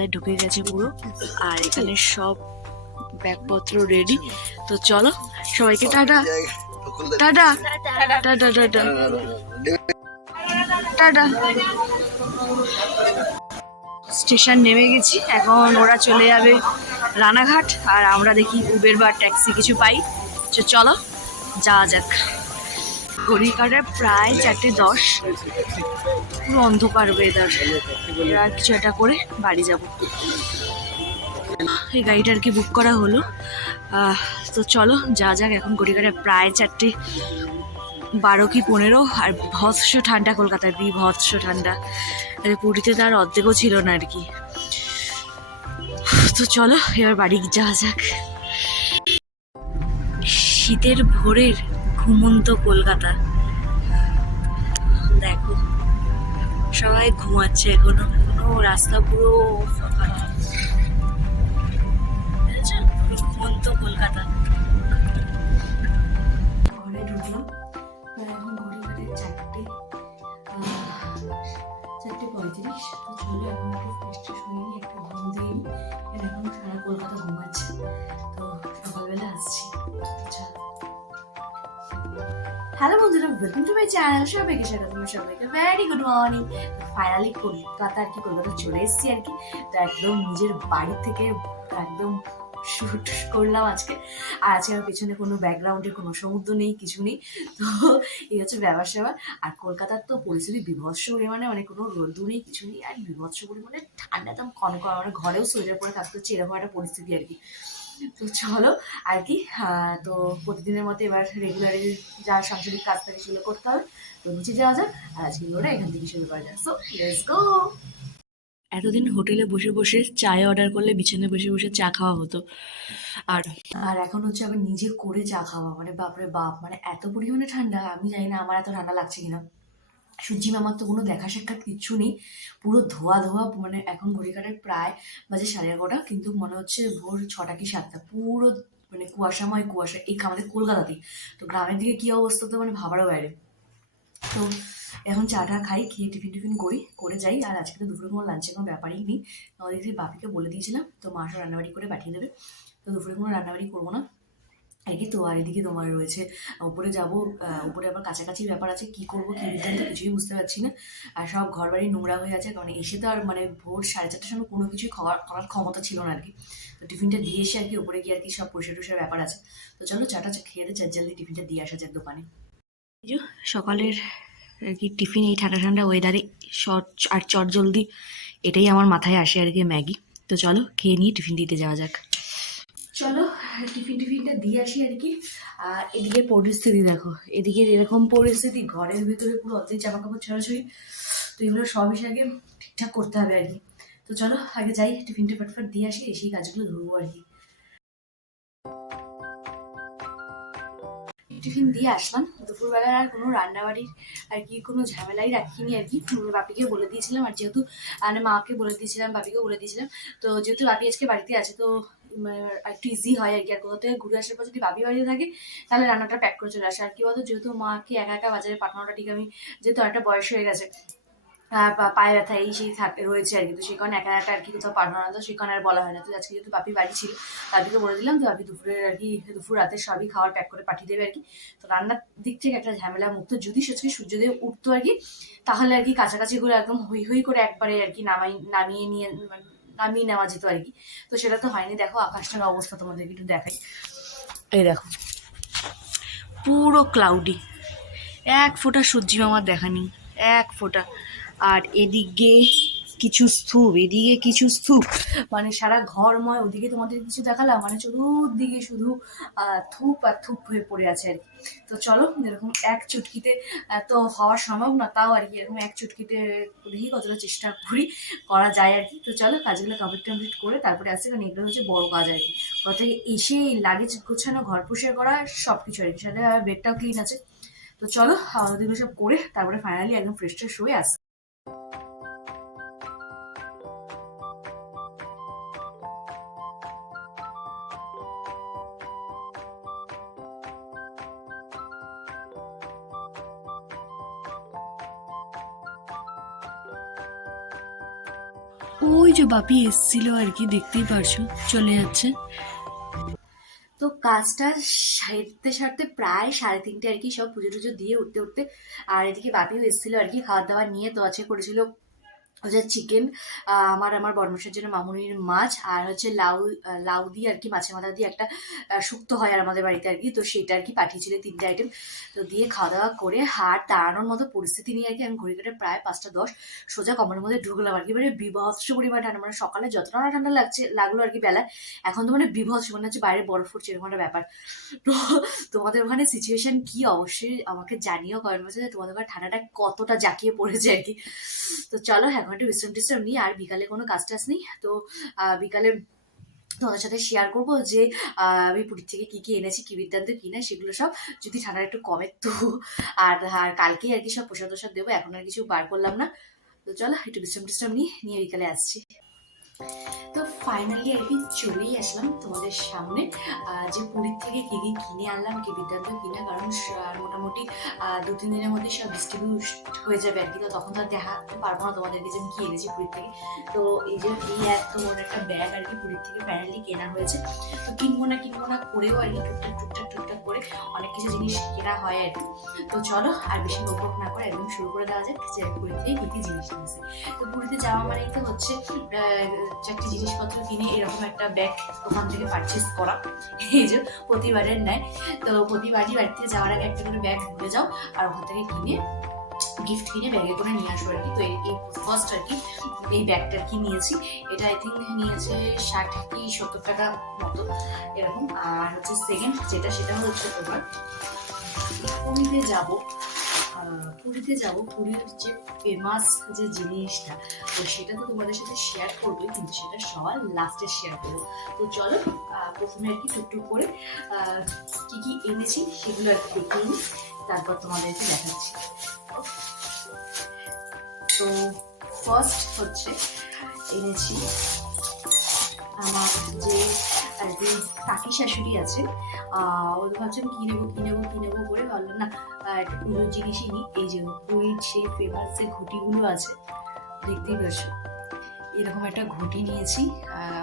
মালদায় ঢুকে গেছে পুরো। আর এখানে সব ব্যাগপত্র রেডি তো চলো সবাইকে tata. Tata. Tata. Tata Tata station নেমে গেছি। এখন ওরা চলে যাবে রানাঘাট। আর আমরা দেখি উবের বা ট্যাক্সি কিছু পাই। তো চলো যাওয়া যাক। ঘড়ি প্রায় চারটে দশ। পুরো অন্ধকার ওয়েদার আর কিছু একটা করে বাড়ি যাব। এই গাড়িটা আর কি বুক করা হলো। তো চলো, যা যাক, এখন ঘড়ি প্রায় চারটে বারো কি পনেরো। আর ভৎস ঠান্ডা কলকাতায়, বিভৎস ঠান্ডা। পুরীতে তার অর্ধেকও ছিল না আর কি। তো চলো, এবার বাড়ি যাওয়া যাক। শীতের ভোরের ঘুমন্ত কলকাতা। দেখো সবাই ঘুমাচ্ছে এখনও। কোনো রাস্তা পুরো ফাঁকা। হ্যালো বন্ধুরা ওয়েলকাম টু মাই চ্যানেল সবাইকে স্বাগত সবাইকে very good morning finally Kolkata আর কি কলকাতা চলে এসেছি আর কি। তো একদম নিজের বাড়ি থেকে একদম শুট করলাম আজকে। আর আজকে আমার পেছনে কোনো ব্যাকগ্রাউন্ডে কোনো সমুদ্র নেই, কিছু নেই। তো এই হচ্ছে ব্যাপার স্যাপার। আর কলকাতার তো পরিস্থিতি বিভৎস পরিমাণে মানে কোনো রোদ্দু নেই, কিছু নেই। আর বিভৎস পরিমাণে ঠান্ডা একদম কনকন মানে ঘরেও সোয়েটার পরে থাকতে হচ্ছে, এরকম একটা পরিস্থিতি আর কি। তো চলো আর কি তো প্রতিদিনের মতো এবার রেগুলারে যা সাংসারিক কাজ থাকে সেগুলো করতে হবে। তো নিচে যাওয়া যাক আর আজকে ওরা এখান থেকে শুরু করা যাক। সো লেটস গো এতদিন হোটেলে বসে বসে চায় অর্ডার করলে বিছানায় বসে বসে চা খাওয়া হতো। আর আর এখন হচ্ছে আবার নিজে করে চা খাওয়া মানে বাপরে বাপ মানে এত পরিমাণে ঠান্ডা আমি জানি না আমার এত ঠান্ডা লাগছে কিনা। সূর্যি মামার তো কোনো দেখা সাক্ষাৎ কিচ্ছু নেই। পুরো ধোয়া ধোয়া মানে এখন ঘড়ি কাটার প্রায় বাজে সাড়ে এগারোটা, কিন্তু মনে হচ্ছে ভোর ছটা কি সাতটা। পুরো মানে কুয়াশাময় কুয়াশা, এই আমাদের কলকাতাতেই। তো গ্রামের দিকে কী অবস্থা তো মানে ভাবারও বাইরে। তো এখন চা টা খাই, খেয়ে টিফিন টিফিন করি, করে যাই। আর আজকে তো দুপুরে কোনো লাঞ্চের কোনো ব্যাপারই নেই। আমাদের বাপিকে বলে দিয়েছিলাম, তো মা সব রান্নাবাড়ি করে পাঠিয়ে দেবে। তো দুপুরে কোনো রান্নাবাড়ি করব না। আর কি তো, আর এদিকে তোমার রয়েছে উপরে যাব উপরে আবার কাছাকাছি ব্যাপার আছে, কি করব, কি বৃত্তান্ত কিছুই বুঝতে পারছি না। আর সব ঘর বাড়ি নোংরা হয়ে আছে কারণ এসে তো আর মানে ভোর সাড়ে চারটার সময় কোনো কিছুই খাওয়ার, করার ক্ষমতা ছিল না আর কি তো টিফিনটা দিয়ে এসে আর কি উপরে গিয়ে আর কি সব পরিষ্কার টরিষ্কার ব্যাপার আছে। তো চলো চাটা চা খেয়ে দিয়ে জলদি টিফিনটা দিয়ে আসা যাক দোকানে। সকালের আর কি টিফিন, এই ঠান্ডা ঠান্ডা ওয়েদারে শর্ট আর চট জলদি, এটাই আমার মাথায় আসে আর কি ম্যাগি। তো চলো, খেয়ে নিয়ে টিফিন দিতে যাওয়া যাক। চলো টিফিন টিফিনটা দিয়ে আসি আর কি। আর এদিকে পরিস্থিতি দেখো, এদিকে এরকম পরিস্থিতি, ঘরের ভিতরে পুরো অর্ধেক জামা কাপড় ছড়াছড়ি, তো এগুলো সব আগে ঠিকঠাক করতে হবে আর কি। তো চলো, আগে যাই, টিফিনটা ফটফট দিয়ে আসি এসেই কাজগুলো ধরবো আর কি। টিফিন দিয়ে আসলাম, দুপুরবেলার আর কোনো রান্নাবাড়ির আর কি কোনো ঝামেলাই রাখিনি আর কি। বাপিকে বলে দিয়েছিলাম, আর যেহেতু মানে মাকে বলে দিয়েছিলাম, বাপিকেও বলে দিয়েছিলাম, তো যেহেতু বাপি আজকে বাড়িতে আছে, তো একটু ইজি হয় আর কি। আর কোথাও থেকে ঘুরে আসার পর যদি বাপি বাড়িতে থাকে, তাহলে রান্নাটা প্যাক করে চলে আসে। আর কি বলতো, যেহেতু মাকে একা একা বাজারে পাঠানোটা ঠিক আমি, যেহেতু একটা বয়স হয়ে গেছে পায়ে ব্যথা এই সেই থাকে, রয়েছে আর কি। তো কারণে একা একা আর কি কোথাও পাঠানো না, তো কারণে আর বলা হয় না। তো আজকে যেহেতু বাপি বাড়ি ছিল বাপিকে বলে দিলাম তো বাপি দুপুরে আর কি, দুপুর রাতে সবই খাবার প্যাক করে পাঠিয়ে দেবে আর কি। তো রান্নার দিক থেকে একটা ঝামেলা মুক্ত। যদি সে সূর্যদেব উঠতো আর কি, তাহলে আর কি কাছাকাছি করে একদম হই হই করে একবারে আর কি নামাই, নামিয়ে নিয়ে মানে নামিয়ে নেওয়া যেত আর কি। তো সেটা তো হয়নি। দেখো, আকাশটার অবস্থা তোমাদেরকে একটু দেখাই। এই দেখো, পুরো ক্লাউডি এক ফোঁটা সূর্যি মামার দেখা নেই, এক ফোঁটা। আর এদিকে কিছু স্তূপ, এদিকে কিছু স্তূপ। মানে সারা ঘরময়, ওদিকে তোমাদের কিছু দেখালাম মানে চতুর্দিকে শুধু থুপ আর থুপ হয়ে পড়ে আছে আর কি। তো চলো, এরকম এক চুটকিতে তো হওয়া সম্ভব না, তাও আর কি এরকম এক চুটকিতে দেখি কতটা চেষ্টা করি, করা যায় আর কি। তো চলো, কাজগুলো কমপ্লিট কমপ্লিট করে তারপরে আসছে কারণ এগুলো হচ্ছে বড় কাজ আর কি। কোথা এসে লাগেজ গোছানো, ঘর পরিষ্কার করা সব কিছু আর কি। সাথে বেডটাও ক্লিন আছে। তো চলো আমাদের সব করে তারপরে ফাইনালি একদম ফ্রেশ ট্রেশ হয়ে আস। বাপি এসছিল আর কি, দেখতেই পারছ, চলে যাচ্ছে। তো কাজটা সারতে সারতে প্রায় সাড়ে তিনটে আর কি সব পুজো টুজো দিয়ে উঠতে উঠতে, আর এদিকে বাপিও এসেছিল আর কি, খাওয়া দাওয়া নিয়ে তো আছে করেছিল হচ্ছে চিকেন আমার আমার বর্মশের জন্য মামুনির মাছ আর হচ্ছে লাউ লাউ দিয়ে আর কি মাছের মাথা দিয়ে একটা শুক্তো হয় আর আমাদের বাড়িতে আর কি। তো সেটা আর কি পাঠিয়েছিল তিনটে আইটেম তো দিয়ে খাওয়া দাওয়া করে হাট দাঁড়ানোর মতো পরিস্থিতি নিয়ে আর কি আমি ঘড়ি কাটে প্রায় পাঁচটা দশ সোজা কমরের মধ্যে ঢুকলাম আর কি। মানে বিভৎস পরিমাণ ঠান্ডা। মানে সকালে যতটা ঠান্ডা লাগছে, লাগল আর কি বেলায়। এখন তো মানে বিভৎস, মনে হচ্ছে বাইরে বরফ পড়ছে, এরকম একটা ব্যাপার। তো তোমাদের ওখানে সিচুয়েশন কি? অবশ্যই আমাকে জানিও কমেন্ট যে তোমাদের ওখানে ঠান্ডাটা কতটা জাঁকিয়ে পড়েছে আর কি। তো চলো এখন একটু বিশ্রাম টিশ্রাম নিই আর বিকালে কোনো কাজ টাজ নেই। তো বিকালে তোমাদের সাথে শেয়ার করব যে আমি পুরীর থেকে কি কি এনেছি, কি বিদ্যান্ত, কি না সেগুলো সব। যদি ঠান্ডা একটু কমে তো, আর আর কালকেই আর কি সব প্রসাদ প্রসাদ দেবো, এখন আর কিছু বার করলাম না। তো চলো, একটু বিশ্রাম টিশ্রাম নিই নিয়ে বিকালে আসছি। তো ফাইনালি আর কি চলেই আসলাম তোমাদের সামনে। যে পুরীর থেকে কি কি কিনে আনলাম, কি বৃত্তান্ত কিনা, কারণ মোটামুটি দু তিন দিনের মধ্যে সব ডিস্ট্রিবিউট হয়ে যাবে আর কি। তো তখন তো দেখাতে পারব না তোমাদেরকে যে আমি কি এনেছি পুরীর থেকে। তো এই যে এই এত বড় একটা ব্যাগ আর কি পুরীর থেকে প্যারালি কেনা হয়েছে। তো কিনবো না কিনবো না করেও আর কি টুকটাক টুকটাক টুকটাক করে অনেক কিছু জিনিস কেনা হয় আর কি। তো চলো, আর বেশি বকবক না করে একদম শুরু করে দেওয়া যাক যে পুরী থেকে কি কি জিনিস নিয়েছে তো পুরীতে যাওয়া মানেই তো হচ্ছে চারটি জিনিসপত্র কিনে এরকম একটা ব্যাগ ওখান থেকে পারচেস করা। এই যে প্রতিবারের নেয় তো প্রতিবারই বাড়ি থেকে যাওয়ার আগে একটা করে ব্যাগ ভুলে যাও আর ওখান থেকে কিনে গিফট কিনে ব্যাগে করে নিয়ে আসব আর কি। তো এই ফার্স্ট আর কি এই ব্যাগটা কি নিয়েছি। এটা আই থিঙ্ক নিয়েছে ষাট কি সত্তর টাকা মতো এরকম। আর হচ্ছে সেকেন্ড যেটা সেটা হচ্ছে তোমার যাব? পুরীতে যাব, পুরীর যে ফেমাস যে জিনিসটা, তো সেটা তো তোমাদের সাথে শেয়ার করবোই, কিন্তু সেটা সবার লাস্টে শেয়ার করব। তো চলো প্রথমে আর কি টুকটুক করে কি কি এনেছি সেগুলো আর কি দেখে তারপর তোমাদেরকে দেখাচ্ছি। তো ফার্স্ট হচ্ছে, এনেছি আমার যে কাকি শাশুড়ি আছে। ওই ভাবছেন কি নেব কি নেব কি নেব করে ভাবলাম, না একটা জিনিসই নিই। এই যে পুরীর সেই ফেমাস যে ঘুটিগুলো আছে, দেখতেই পাচ্ছ এরকম একটা ঘুটি নিয়েছি।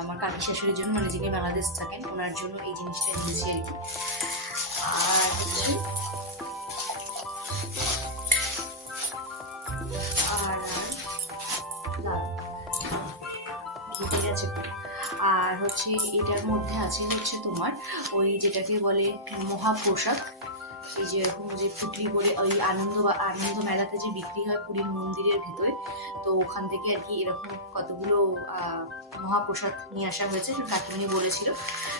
আমার কাকি শাশুড়ির জন্য মানে যিনি বাংলাদেশ থাকেন, ওনার জন্য এই জিনিসটা নিয়েছি আর কি। আর পুরো। আর হচ্ছে এটার মধ্যে আছে হচ্ছে তোমার ওই যেটাকে বলে মহাপ্রসাদ। এই যে এরকম যে পুটলি করে ওই আনন্দ বা- আনন্দ মেলাতে যে বিক্রি হয় পুরীর মন্দিরের ভেতরে, তো ওখান থেকে আর কি এরকম কতগুলো মহাপ্রসাদ নিয়ে আসা হয়েছে কাকিমণি বলেছিল।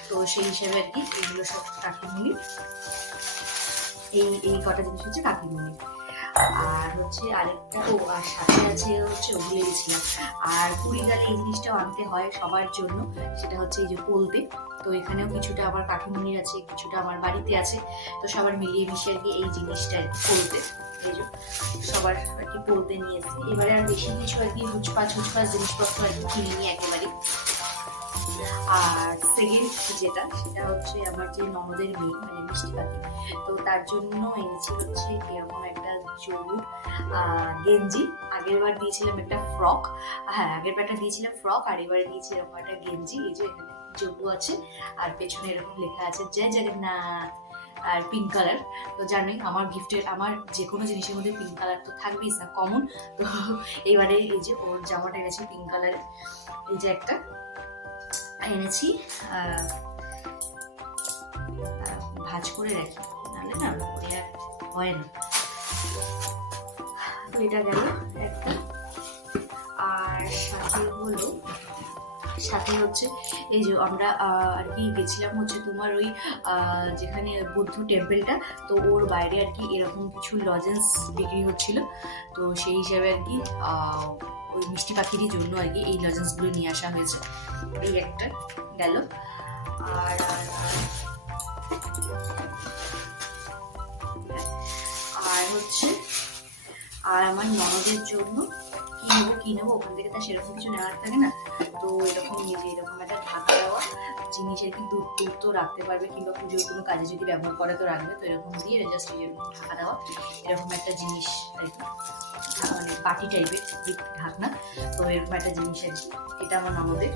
তো সেই হিসাবে আর কি এগুলো সব কাকিমণি এই এই কটা জিনিস হচ্ছে কাকিমণি আর হচ্ছে আরেকটা ও আর সাথে আছে হচ্ছে ভুলে গেছিলাম আর পুরী গেলে এই জিনিসটাও আনতে হয় সবার জন্য, সেটা হচ্ছে এই যে পোলতে। তো এখানেও কিছুটা আমার কাকিমণির আছে, কিছুটা আমার বাড়িতে আছে, তো সবার মিলিয়ে মিশিয়ে আর কি এই জিনিসটা পোলতে। সবার আর কি পোলতে নিয়ে এবারে আর বেশি কিছু আর কি হুচপাচ হুচপাচ জিনিসপত্র আর কি কিনে নিয়ে একেবারে আর সেকেন্ড যেটা, সেটা হচ্ছে আমার যে ননদের মেয়ে মানে মিষ্টি পাখি। তো তার জন্য এনেছি হচ্ছে এরকম একটা জরুর গেঞ্জি। আগের বার দিয়েছিলাম একটা ফ্রক হ্যাঁ আগের বারটা দিয়েছিলাম ফ্রক আর এবারে দিয়েছি এরকম একটা গেঞ্জি। এই যে এখানে জব্বু আছে, আর পেছনে এরকম লেখা আছে, জয় জগন্নাথ আর পিঙ্ক কালার তো জানোই, আমার গিফটের আমার যে কোনো জিনিসের মধ্যে পিঙ্ক কালার তো থাকবেই কমন তো এবারে এই যে ওর জামাটা এনেছি পিঙ্ক কালারের এই যে একটা। এনেছি ভাঁজ করে রাখি, নাহলে না পরে আর হয় না। তো এটা গেল একটা। আর সাথে হলো, সাথে হচ্ছে এই যে আমরা আর কি গেছিলাম হচ্ছে তোমার ওই যেখানে বুদ্ধ টেম্পলটা, তো ওর বাইরে আর কি এরকম কিছু লজেন্স বিক্রি হচ্ছিল। তো সেই হিসাবে আর কি ওই মিষ্টি পাখিরই জন্য আর কি এই লজেন্সগুলো নিয়ে আসা হয়েছে। এই একটা গেল। আর আর হচ্ছে, আর আমার ননদের জন্য কি নেব কি নেব? ওখান থেকে তার সেরকম কিছু নেওয়ার থাকে না। তো এরকম নিজে এরকম একটা ঢাকা দেওয়া। জিনিস জিনিস আর দূর তো রাখতে পারবে কিংবা পুজোর কোনো কাজে যদি ব্যবহার করে তো রাখবে, তো এরকম দিয়ে জাস্ট এরকম ঢাকা দেওয়া, এরকম একটা জিনিস মানে বাটি টাইপের ঢাকনা, তো এরকম একটা জিনিস আর এটা আমার আমাদের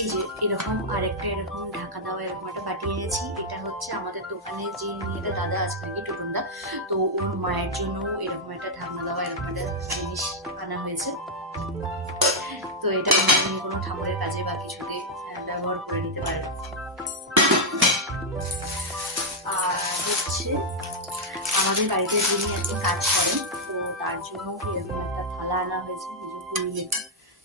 এই যে এরকম আরেকটা এরকম দেওয়া এরকম একটা বাটি এনেছি। এটা হচ্ছে আমাদের দোকানে যে মেয়েটা দাদা আছে নাকি টুটুনদা, তো ওর মায়ের জন্য এরকম একটা ঢাকনা দেওয়া, এরকম একটা জিনিস আনা হয়েছে। তো এটা উনি কোনো ঠাকুরের কাজে বা কিছুতে ব্যবহার করে নিতে পারে আর হচ্ছে আমাদের বাড়িতে যিনি একজন কাজ করেন, তো তার জন্য এরকম একটা থালা আনা হয়েছে পুরি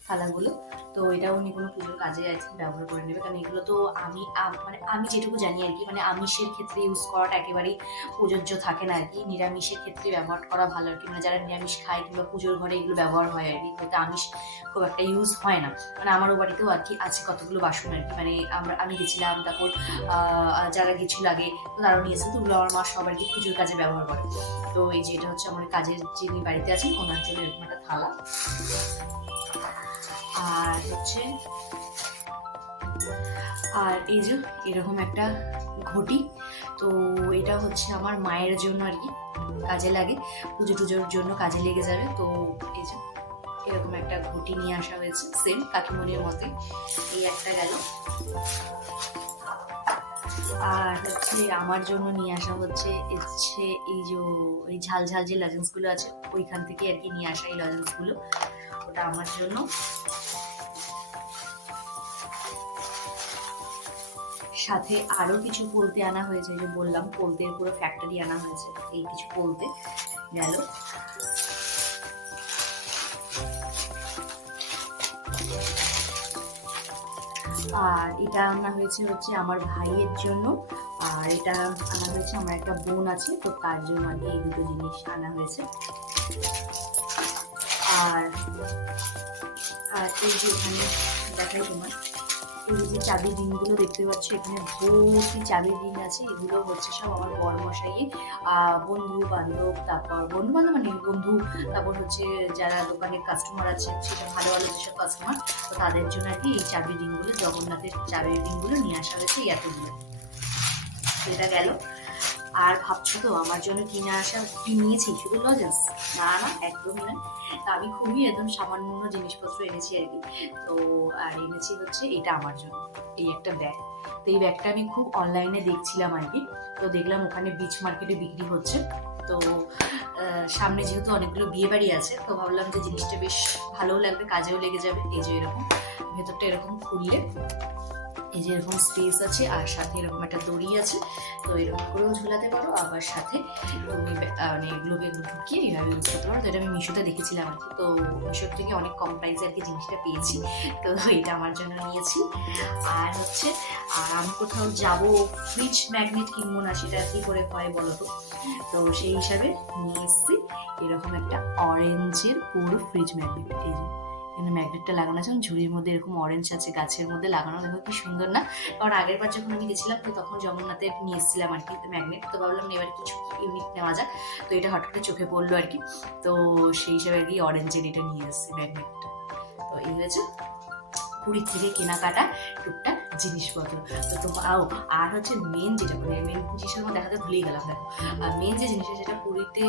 থালাগুলো। তো এটা উনি কোনো পুজোর কাজে আর কি ব্যবহার করে নেবে। কারণ এগুলো তো আমি মানে আমি যেটুকু জানি আর কি মানে আমিষের ক্ষেত্রে ইউজ করাটা একেবারেই প্রযোজ্য থাকে না আর কি। নিরামিষের ক্ষেত্রে ব্যবহার করা ভালো আর কি। মানে যারা নিরামিষ খায় কিংবা পুজোর ঘরে এগুলো ব্যবহার হয় আর কি কিন্তু আমিষ খুব একটা ইউজ হয় না। মানে আমারও বাড়িতেও আর কি আছে কতগুলো বাসন আর কি। মানে আমরা, আমি গেছিলাম, তারপর যারা গেছিল আগে, তো তারাও নিয়েছে তো ওগুলো আমার মা সব আর কি পুজোর কাজে ব্যবহার করে। তো এই যে এটা হচ্ছে আমার কাজের যিনি বাড়িতে আছেন, ওনার জন্য এরকম একটা থালা। আর হচ্ছে, আর এই যে এরকম একটা ঘটি, তো এটা হচ্ছে আমার মায়ের জন্য আর কি, কাজে লাগে। পুজো টুজোর জন্য কাজে লেগে যাবে। তো এই যে এরকম একটা ঘটি নিয়ে আসা হয়েছে সেম কাকিমনির মতে। এই একটা গেল। আর হচ্ছে আমার জন্য নিয়ে আসা হচ্ছে হচ্ছে এই যে ওই ঝাল ঝাল যে লজেন্সগুলো আছে, ওইখান থেকে আর কি নিয়ে আসা এই লজেন্সগুলো। ওটা আমার জন্য। সাথে আরও কিছু পোলতে আনা হয়েছে যে বললাম পোলতের পুরো ফ্যাক্টরি আনা হয়েছে এই কিছু পোলতে গেল। আর এটা আনা হয়েছে হচ্ছে আমার ভাইয়ের জন্য, আর এটা আনা হয়েছে আমার একটা বোন আছে, তো তার জন্য আর এই দুটো জিনিস আনা হয়েছে। আর আর এই যে এখানে দেখাই তোমার। এই যে চাবির রিংগুলো দেখতে পাচ্ছি, এখানে ভর্তি চাবির রিং আছে। এগুলো হচ্ছে সব আমার বড় মশাই বন্ধু, বান্ধব, তারপর বন্ধু বান্ধব মানে বন্ধু, তারপর হচ্ছে যারা দোকানের কাস্টমার আছে সেসব ভালো ভালো যেসব কাস্টমার তো তাদের জন্য আর কি এই চাবির রিংগুলো জগন্নাথের চাবির রিংগুলো নিয়ে আসা হয়েছে এতগুলো। সেটা এটা গেল। আর ভাবছ তো, আমার জন্য কিনে আসা কি নিয়েছি, শুধু লজেন্স? না না একদমই না তা আমি খুবই একদম সামান্য জিনিসপত্র এনেছি আর কি। তো, আর এনেছি হচ্ছে এটা আমার জন্য, এই একটা ব্যাগ তো এই ব্যাগটা আমি খুব অনলাইনে দেখছিলাম আর কি। তো দেখলাম ওখানে বিচ মার্কেটে বিক্রি হচ্ছে। তো সামনে যেহেতু অনেকগুলো বিয়ে বাড়ি আছে, তো ভাবলাম যে জিনিসটা বেশ ভালোও লাগবে, কাজেও লেগে যাবে, এই যে এরকম। ভেতরটা এরকম খুললে এই যে এরকম স্পেস আছে, আর সাথে এরকম একটা দড়ি আছে, তো এরকম করেও ঝুলাতে পারো। আবার সাথে তুমি মানে এগুলোকে ঢুকিয়ে এইভাবে ইউজ করতে পারো। তো এটা আমি মিশোতে দেখেছিলাম আর কি। তো মিশোর থেকে অনেক কম প্রাইসে আর কি জিনিসটা পেয়েছি। তো এটা আমার জন্য নিয়েছি। আর হচ্ছে, আর আমি কোথাও যাব ফ্রিজ ম্যাগনেট কিনবো না, সেটা কি করে হয় বলো তো? তো সেই হিসাবে নিয়ে এসেছি। এরকম একটা অরেঞ্জের পুরো ফ্রিজ ম্যাগনেট এই এখানে ম্যাগনেটটা লাগানো আছে ঝুড়ির মধ্যে এরকম অরেঞ্জ আছে, গাছের মধ্যে লাগানো দেখো কি সুন্দর না? কারণ আগের বার যখন আমি গেছিলাম, তো তখন জগন্নাথে নিয়ে এসেছিলাম আর কি ম্যাগনেট, তো ভাবলাম এবার কিছু ইউনিক নেওয়া যাক। তো এটা হঠাৎ করে চোখে পড়ল আর কি। তো সেই হিসাবে আর কি অরেঞ্জের এটা নিয়ে এসেছি ম্যাগনেটটা। তো এই হয়েছে। পুরীর থেকে কেনাকাটা টুকটাক জিনিসপত্র। তো তোমার আও, আর হচ্ছে মেন যেটা মানে মেন জিনিসের মধ্যে দেখাতে ভুলেই গেলাম, দেখো। মেন যে জিনিসটা, সেটা পুরীতে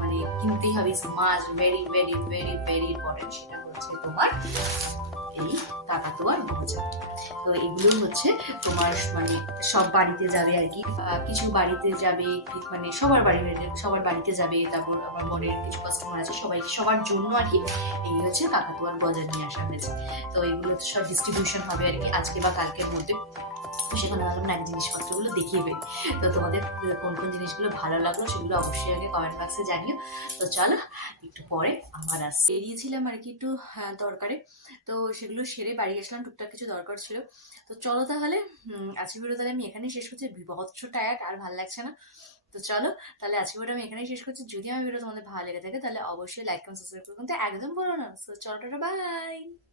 মানে কিনতেই হবে মাছ very very very very important সেটা হচ্ছে তোমার এই কাকাতুয়ার মোজা তো এগুলো হচ্ছে তোমার মানে সব বাড়িতে যাবে আর কি। কিছু বাড়িতে যাবে মানে সবার বাড়িতে সবার বাড়িতে যাবে, তারপর আমার বোনের কিছু কাস্টমার আছে, সবাই সবার জন্য আর কি এই হচ্ছে কাকাতুয়ার গজা নিয়ে আসা হয়েছে। তো এগুলো সব ডিস্ট্রিবিউশন হবে আর কি আজকে বা কালকের মধ্যে। তো সেখানে ভাবলাম না জিনিসপত্রগুলো দেখিয়ে তো তোমাদের কোন কোন জিনিসগুলো ভালো লাগল সেগুলো অবশ্যই আগে কমেন্ট বক্সে জানিও। তো চলো একটু পরে আমার আস বেরিয়েছিলাম আর কি একটু হ্যাঁ, দরকারে। তো সেগুলো সেরে বাড়ি আসলাম টুকটাক কিছু দরকার ছিল। তো চলো তাহলে হুম, আজকের ভিডিও তাহলে আমি এখানেই শেষ করছি। বিভৎস টায়ার্ড আর ভালো লাগছে না। তো চলো তাহলে আজকে ভিডিও আমি এখানেই শেষ করছি। যদি আমার ভিডিও তোমাদের ভালো লেগে থাকে তাহলে অবশ্যই লাইক কমেন্ট সাবস্ক্রাইব করতে একদম বলো না। তো চলো টাটা বাই